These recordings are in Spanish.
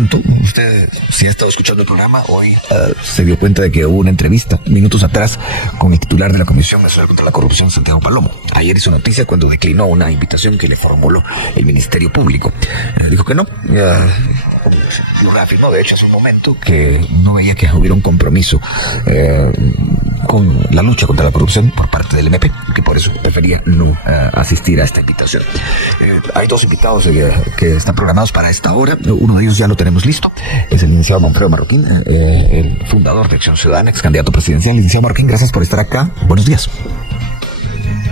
tanto, usted, si ha estado escuchando el programa, hoy se dio cuenta de que hubo una entrevista minutos atrás con el titular de la Comisión Nacional contra la Corrupción, Santiago Palomo. Ayer hizo noticia cuando declinó una invitación que le formuló el Ministerio Público. Dijo que no. Lo reafirmó, de hecho, hace un momento, que no veía que hubiera un compromiso con la lucha contra la corrupción por parte del MP, y que por eso prefería no asistir a esta invitación. Hay dos invitados que están programados para esta hora. Uno de ellos ya lo tenemos listo. Es el licenciado Manfredo Marroquín, el fundador de Acción Ciudadana, ex candidato presidencial. Licenciado Marroquín, gracias por estar acá. Buenos días.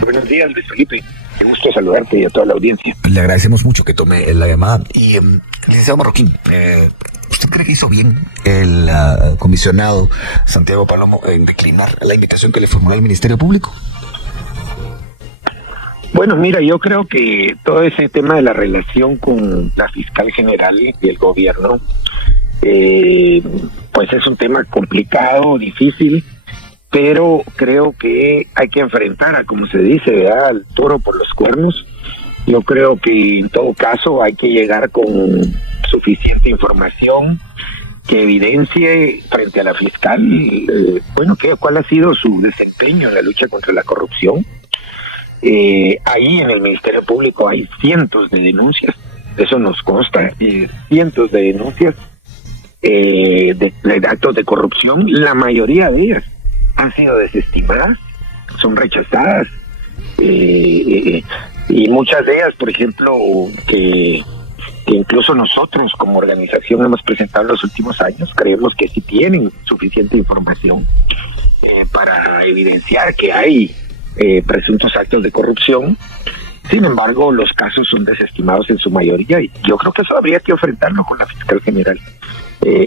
Buenos días, Luis Felipe. Qué gusto saludarte y a toda la audiencia. Le agradecemos mucho que tome la llamada. Y, licenciado Marroquín, ¿usted cree que hizo bien el comisionado Santiago Palomo en declinar la invitación que le formuló el Ministerio Público? Bueno, mira, yo creo que todo ese tema de la relación con la fiscal general y el gobierno, pues es un tema complicado, difícil, pero creo que hay que enfrentar, como se dice, ¿verdad?, al toro por los cuernos. Yo creo que en todo caso hay que llegar con suficiente información que evidencie frente a la fiscal, cuál ha sido su desempeño en la lucha contra la corrupción. Ahí en el Ministerio Público hay cientos de denuncias, eso nos consta, cientos de denuncias de actos de corrupción. La mayoría de ellas han sido desestimadas, son rechazadas, y muchas de ellas, por ejemplo, que incluso nosotros como organización hemos presentado en los últimos años, creemos que sí tienen suficiente información para evidenciar que hay presuntos actos de corrupción. Sin embargo, los casos son desestimados en su mayoría, y yo creo que eso habría que enfrentarlo con la fiscal general.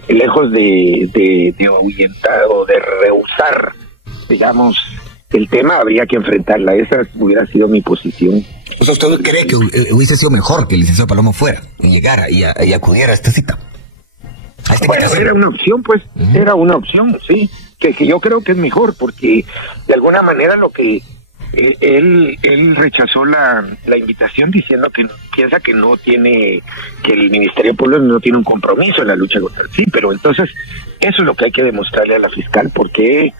Lejos de ahuyentar o de rehusar, digamos, el tema, habría que enfrentarla. Esa hubiera sido mi posición. O sea, ¿usted cree que hubiese sido mejor que el licenciado Palomo fuera y llegara y acudiera a esta cita? Bueno, era una opción, pues, era una opción, sí, que yo creo que es mejor, porque de alguna manera lo que él rechazó la invitación diciendo que piensa que no tiene, que el Ministerio Público no tiene un compromiso en la lucha contra sí, pero entonces eso es lo que hay que demostrarle a la fiscal, porque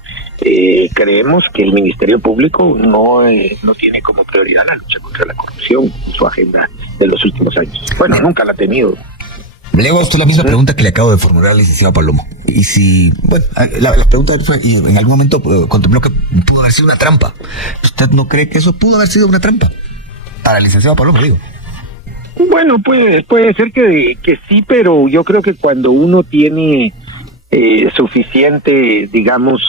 creemos que el Ministerio Público no tiene como prioridad la lucha contra la corrupción en su agenda de los últimos años. Bueno, nunca la ha tenido. Le hago a usted la misma pregunta que le acabo de formular al licenciado Palomo. Y si, bueno, la pregunta fue, y en algún momento contempló que pudo haber sido una trampa. ¿Usted no cree que eso pudo haber sido una trampa? Para el licenciado Palomo, digo. Bueno, puede ser que sí, pero yo creo que cuando uno tiene suficiente, digamos,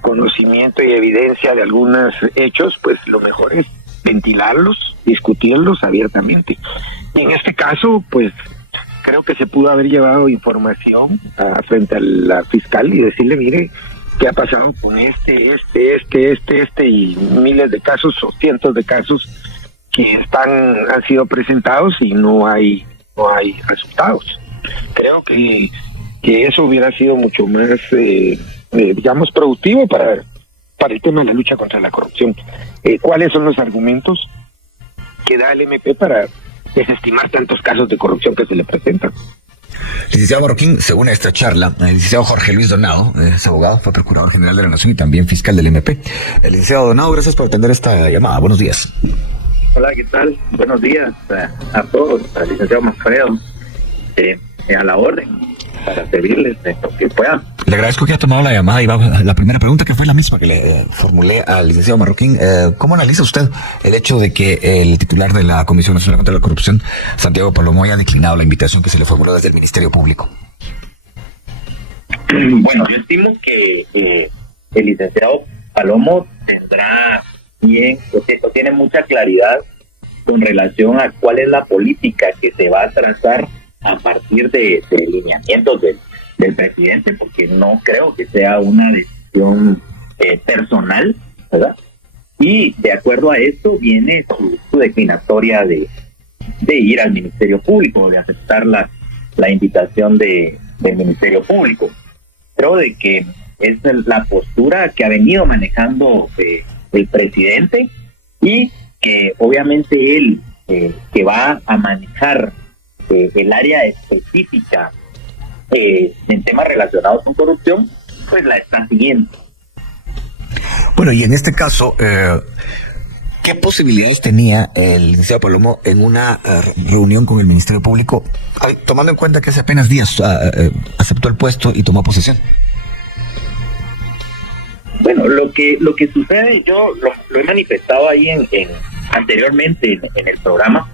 conocimiento y evidencia de algunos hechos, pues lo mejor es ventilarlos, discutirlos abiertamente. Y en este caso, pues creo que se pudo haber llevado información frente a la fiscal y decirle, mire, ¿qué ha pasado con este y miles de casos o cientos de casos que han sido presentados y no hay resultados? Creo que eso hubiera sido mucho más, digamos, productivo para el tema de la lucha contra la corrupción. ¿Cuáles son los argumentos que da el MP para desestimar tantos casos de corrupción que se le presentan? Licenciado Marroquín, según esta charla, el licenciado Jorge Luis Donado, es abogado, fue procurador general de la Nación y también fiscal del MP. El licenciado Donado, gracias por atender esta llamada. Buenos días. Hola, ¿qué tal? Buenos días a todos, al licenciado Manfredo, a la orden, para servirles lo que pueda. Le agradezco que haya tomado la llamada y va la primera pregunta, que fue la misma que le formulé al licenciado Marroquín. ¿Cómo analiza usted el hecho de que el titular de la Comisión Nacional contra la Corrupción, Santiago Palomo, haya declinado la invitación que se le formuló desde el Ministerio Público? Bueno, yo estimo que el licenciado Palomo tendrá tiene mucha claridad con relación a cuál es la política que se va a trazar a partir de lineamientos del presidente, porque no creo que sea una decisión personal, ¿verdad? Y de acuerdo a esto viene su declinatoria de ir al Ministerio Público, de aceptar la invitación del Ministerio Público. Creo de que es la postura que ha venido manejando el presidente, y que obviamente él que va a manejar el área específica en temas relacionados con corrupción, pues la está siguiendo. Bueno, y en este caso, ¿qué posibilidades tenía el licenciado Palomo en una reunión con el Ministerio Público, tomando en cuenta que hace apenas días aceptó el puesto y tomó posesión? Bueno, lo que sucede, yo lo he manifestado ahí anteriormente en el programa.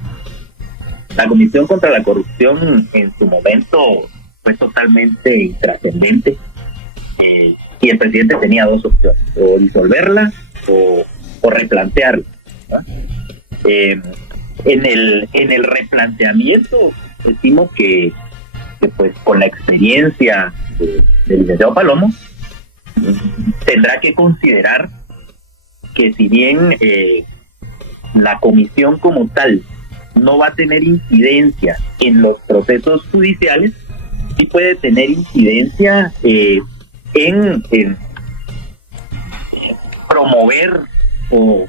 La Comisión contra la Corrupción en su momento fue totalmente intrascendente, y el presidente tenía dos opciones: o disolverla o replantearla, ¿no? En el replanteamiento decimos que pues con la experiencia del licenciado Palomo tendrá que considerar que si bien la comisión como tal no va a tener incidencia en los procesos judiciales, sí puede tener incidencia en promover o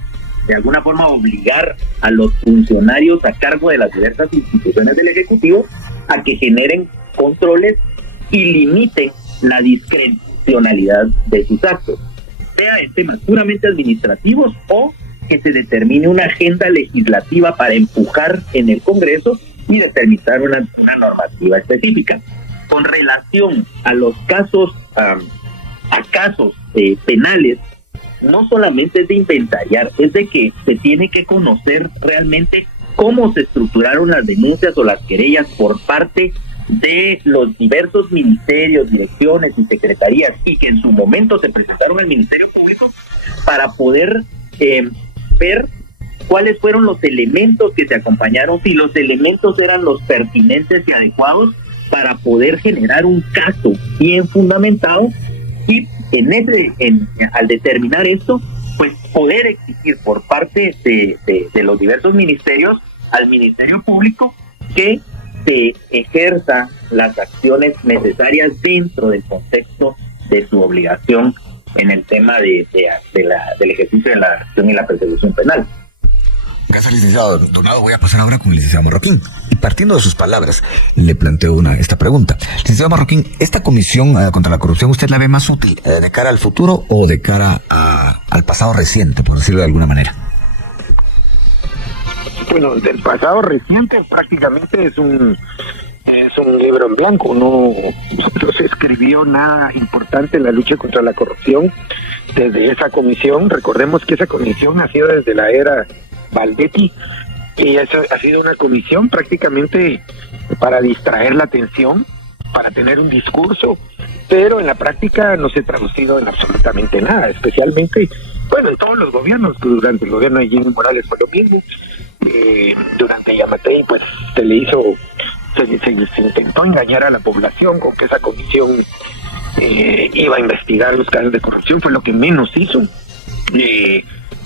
de alguna forma obligar a los funcionarios a cargo de las diversas instituciones del Ejecutivo a que generen controles y limiten la discrecionalidad de sus actos, sea en temas puramente administrativos o que se determine una agenda legislativa para empujar en el Congreso y determinar una normativa específica. Con relación a los casos, penales, no solamente es de inventariar, es de que se tiene que conocer realmente cómo se estructuraron las denuncias o las querellas por parte de los diversos ministerios, direcciones y secretarías, y que en su momento se presentaron al Ministerio Público para poder ver cuáles fueron los elementos que se acompañaron, si los elementos eran los pertinentes y adecuados para poder generar un caso bien fundamentado, y al determinar esto, pues poder exigir por parte de los diversos ministerios al Ministerio Público que se ejerza las acciones necesarias dentro del contexto de su obligación en el tema del ejercicio de la acción y la persecución penal. Gracias, licenciado Donado. Voy a pasar ahora con el licenciado Marroquín. Y partiendo de sus palabras, le planteo esta pregunta. Licenciado Marroquín, ¿esta comisión contra la corrupción usted la ve más útil de cara al futuro o de cara al pasado reciente, por decirlo de alguna manera? Bueno, del pasado reciente prácticamente es un libro en blanco, no se escribió nada importante en la lucha contra la corrupción desde esa comisión. Recordemos que esa comisión nació desde la era Valdetti, y esa ha sido una comisión prácticamente para distraer la atención, para tener un discurso, pero en la práctica no se ha traducido en absolutamente nada, especialmente, bueno, en todos los gobiernos. Durante el gobierno de Jimmy Morales fue lo mismo, durante Yamatei pues se intentó engañar a la población con que esa comisión iba a investigar los casos de corrupción, fue lo que menos hizo,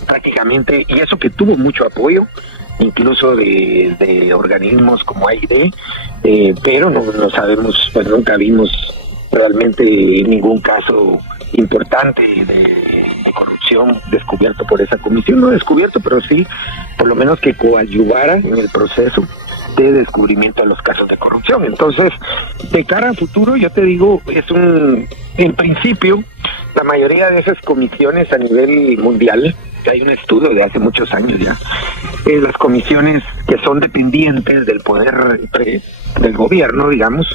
prácticamente, y eso que tuvo mucho apoyo, incluso de organismos como AID, pero no sabemos, pues nunca vimos realmente ningún caso importante de corrupción descubierto por esa comisión, no descubierto, pero sí, por lo menos que coadyuvara en el proceso de descubrimiento de los casos de corrupción. Entonces, de cara al futuro, yo te digo, en principio, la mayoría de esas comisiones a nivel mundial, hay un estudio de hace muchos años ya, las comisiones que son dependientes del poder del gobierno, digamos,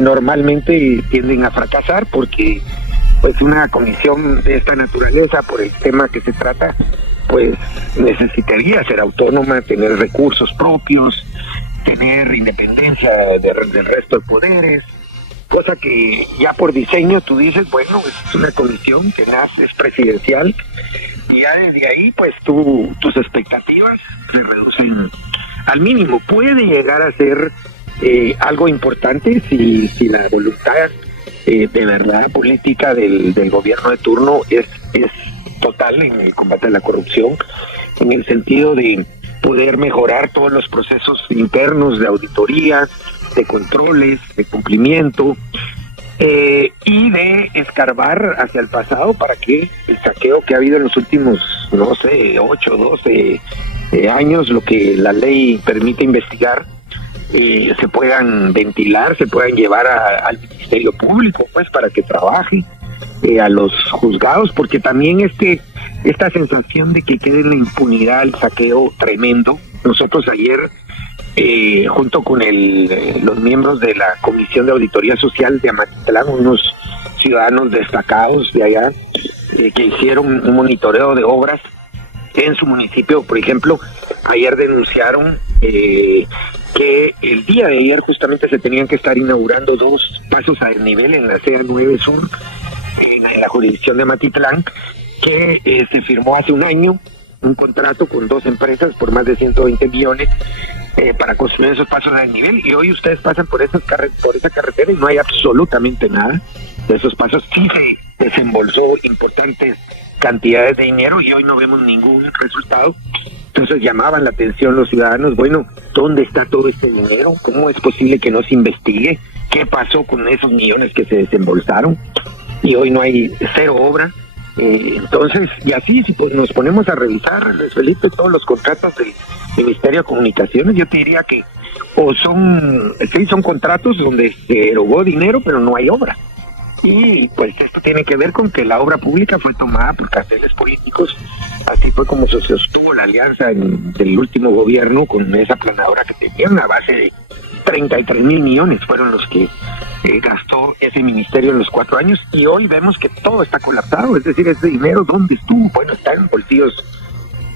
normalmente tienden a fracasar porque pues una comisión de esta naturaleza, por el tema que se trata, pues necesitaría ser autónoma, tener recursos propios, tener independencia del resto de poderes, cosa que ya por diseño tú dices, bueno, es una comisión que nace, es presidencial, y ya desde ahí pues tus expectativas se reducen al mínimo. Puede llegar a ser algo importante si la voluntad de verdad política del gobierno de turno es total en el combate a la corrupción, en el sentido de poder mejorar todos los procesos internos de auditoría, de controles, de cumplimiento, y de escarbar hacia el pasado para que el saqueo que ha habido en los últimos, 8, 12 años, lo que la ley permite investigar, se puedan ventilar, se puedan llevar al Ministerio Público, pues, para que trabaje, a los juzgados, porque también esta sensación de que quede en la impunidad el saqueo tremendo. Nosotros ayer, junto con los miembros de la Comisión de Auditoría Social de Amatitlán, unos ciudadanos destacados de allá, que hicieron un monitoreo de obras en su municipio. Por ejemplo, ayer denunciaron que el día de ayer justamente se tenían que estar inaugurando 2 pasos a desnivel en la CA9 Sur, en la jurisdicción de Amatitlán, que se firmó hace un año un contrato con 2 empresas por más de 120 millones para construir esos pasos a desnivel, y hoy ustedes pasan por esa carretera y no hay absolutamente nada de esos pasos. Sí se desembolsó importantes cantidades de dinero y hoy no vemos ningún resultado. Entonces llamaban la atención los ciudadanos: bueno, ¿dónde está todo este dinero? ¿Cómo es posible que no se investigue? ¿Qué pasó con esos millones que se desembolsaron? Y hoy no hay 0 obra. Entonces, y así, si pues nos ponemos a revisar, Luis Felipe, todos los contratos del Ministerio de Comunicaciones, yo te diría que son contratos donde se erogó dinero, pero no hay obra. Y pues esto tiene que ver con que la obra pública fue tomada por carteles políticos. Así fue como se sostuvo la alianza del último gobierno con esa planadora que tenían a base de 33,000 millones fueron los que gastó ese ministerio en los 4 años, y hoy vemos que todo está colapsado. Es decir, ese dinero, ¿dónde estuvo? Bueno, está en bolsillos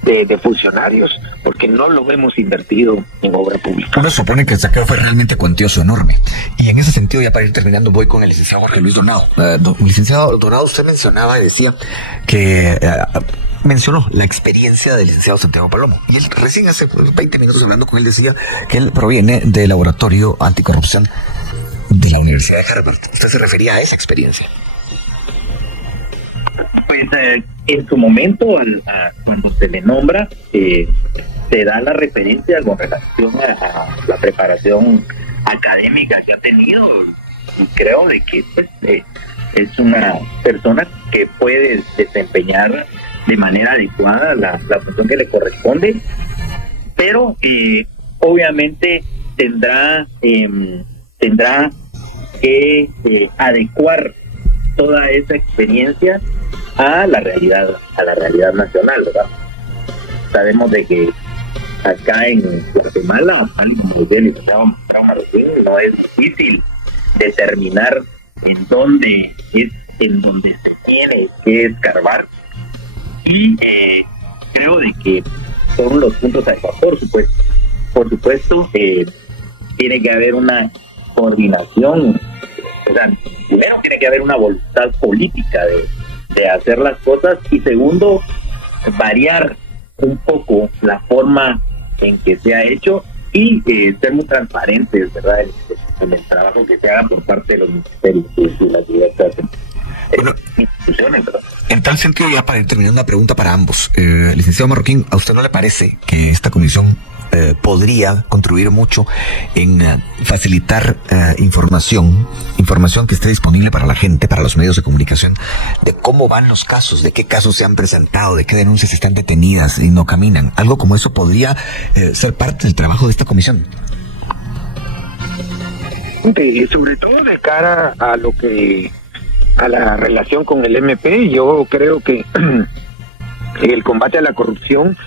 de funcionarios, porque no lo vemos invertido en obra pública. Uno supone que el saqueo fue realmente cuantioso, enorme. Y en ese sentido, ya para ir terminando, voy con el licenciado Jorge Luis Donado. Licenciado Donado, usted mencionaba y decía que mencionó la experiencia del licenciado Santiago Palomo. Y él recién hace 20 minutos hablando con él decía que él proviene del laboratorio anticorrupción de la Universidad de Harvard. ¿Usted se refería a esa experiencia? Pues en su momento, cuando se le nombra, se da la referencia con relación a la preparación académica que ha tenido, y creo de que pues, es una persona que puede desempeñar de manera adecuada la función que le corresponde, pero obviamente tendrá que adecuar toda esa experiencia a la realidad nacional, ¿verdad? Sabemos de que acá en Guatemala, como decía el licenciado Marroquín, no es difícil determinar en dónde se tiene que escarbar, y creo de que son los puntos a favor. Por supuesto, tiene que haber una coordinación. O sea, primero tiene que haber una voluntad política de hacer las cosas, y segundo, variar un poco la forma en que se ha hecho, y ser muy transparentes, ¿verdad?, en el trabajo que se haga por parte de los ministerios y las diversas instituciones, ¿verdad? En tal sentido, ya para terminar, una pregunta para ambos. Licenciado Marroquín, ¿a usted no le parece que esta comisión podría contribuir mucho en facilitar información que esté disponible para la gente, para los medios de comunicación, de cómo van los casos, de qué casos se han presentado, de qué denuncias están detenidas y no caminan? Algo como eso podría ser parte del trabajo de esta comisión. Sobre todo de cara a la relación con el MP, yo creo que el combate a la corrupción,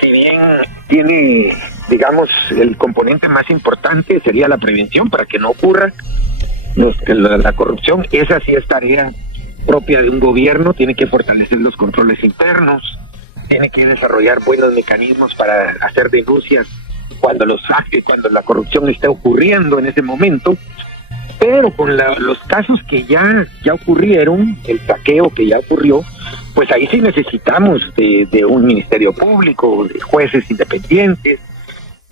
si bien tiene, digamos, el componente más importante sería la prevención para que no ocurra la corrupción, esa sí es tarea propia de un gobierno. Tiene que fortalecer los controles internos, tiene que desarrollar buenos mecanismos para hacer denuncias cuando la corrupción esté ocurriendo en ese momento. Pero con los casos que ya ocurrieron, el saqueo que ya ocurrió, pues ahí sí necesitamos de un ministerio público, de jueces independientes,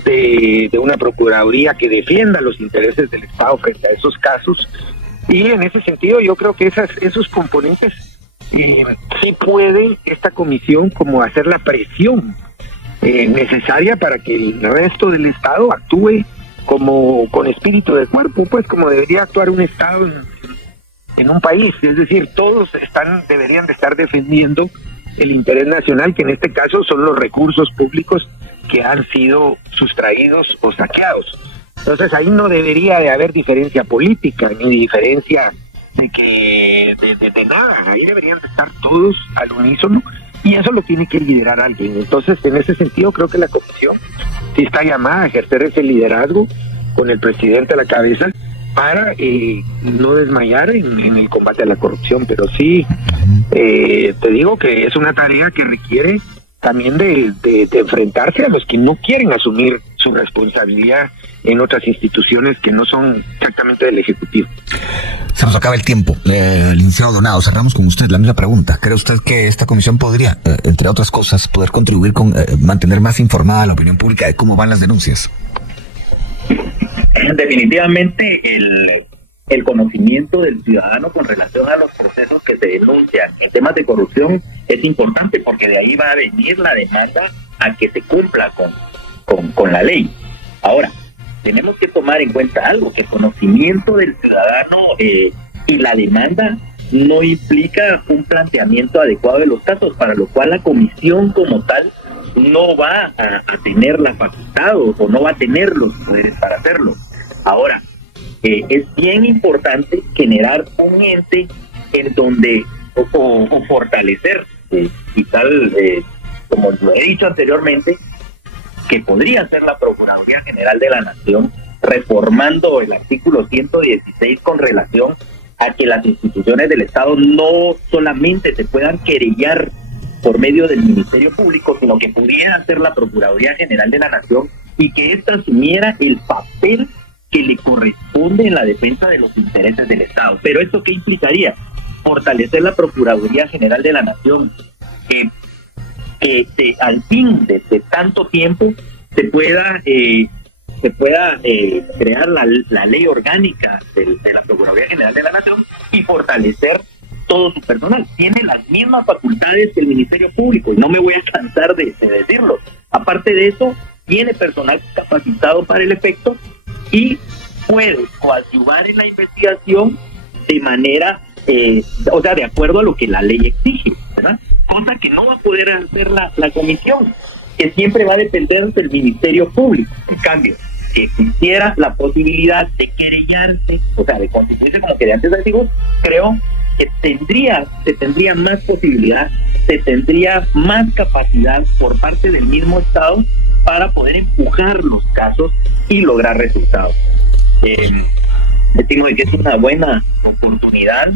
de una procuraduría que defienda los intereses del Estado frente a esos casos. Y en ese sentido yo creo que esos componentes sí puede esta comisión como hacer la presión necesaria para que el resto del Estado actúe como con espíritu de cuerpo, pues como debería actuar un Estado en un país. Es decir, todos deberían de estar defendiendo el interés nacional, que en este caso son los recursos públicos que han sido sustraídos o saqueados. Entonces ahí no debería de haber diferencia política ni diferencia de nada. Ahí deberían de estar todos al unísono y eso lo tiene que liderar alguien. Entonces, en ese sentido, creo que la comisión sí está llamada a ejercer ese liderazgo con el presidente a la cabeza para no desmayar en el combate a la corrupción. Pero sí, te digo que es una tarea que requiere también de enfrentarse a los que no quieren asumir su responsabilidad en otras instituciones que no son exactamente del Ejecutivo. Se nos acaba el tiempo. Licenciado Donado, cerramos con usted la misma pregunta. ¿Cree usted que esta comisión podría, entre otras cosas, poder contribuir con mantener más informada a la opinión pública de cómo van las denuncias? Definitivamente el conocimiento del ciudadano con relación a los procesos que se denuncian en temas de corrupción es importante, porque de ahí va a venir la demanda a que se cumpla con la ley. Ahora, tenemos que tomar en cuenta algo, que el conocimiento del ciudadano y la demanda no implica un planteamiento adecuado de los casos, para lo cual la comisión como tal no va a tener la facultad o no va a tener los poderes para hacerlo. Ahora, es bien importante generar un ente en donde, o fortalecer, y tal, como lo he dicho anteriormente, que podría ser la Procuraduría General de la Nación, reformando el artículo 116 con relación a que las instituciones del Estado no solamente se puedan querellar por medio del Ministerio Público, sino que pudiera ser la Procuraduría General de la Nación y que ésta asumiera el papel que le corresponde en la defensa de los intereses del Estado. Pero ¿esto qué implicaría? Fortalecer la Procuraduría General de la Nación, que al fin de tanto tiempo se pueda crear la ley orgánica de la Procuraduría General de la Nación y fortalecer todo su personal. Tiene las mismas facultades que el Ministerio Público, y no me voy a cansar de decirlo. Aparte de eso, tiene personal capacitado para el efecto y puede coadyuvar en la investigación de manera, de acuerdo a lo que la ley exige, ¿verdad? Cosa que no va a poder hacer la comisión, que siempre va a depender del Ministerio Público. En cambio, si existiera la posibilidad de querellarse, de constituirse como querellantes activos, creo que se tendría más posibilidad, se tendría más capacidad por parte del mismo Estado para poder empujar los casos y lograr resultados. Decimos que es una buena oportunidad,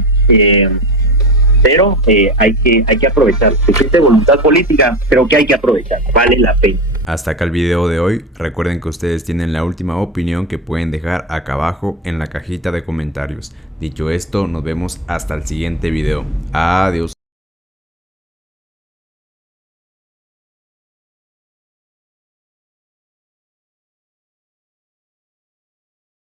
pero hay que aprovechar. Si existe voluntad política, creo que hay que aprovechar, vale la pena. Hasta acá el video de hoy. Recuerden que ustedes tienen la última opinión que pueden dejar acá abajo en la cajita de comentarios. Dicho esto, nos vemos hasta el siguiente video. Adiós.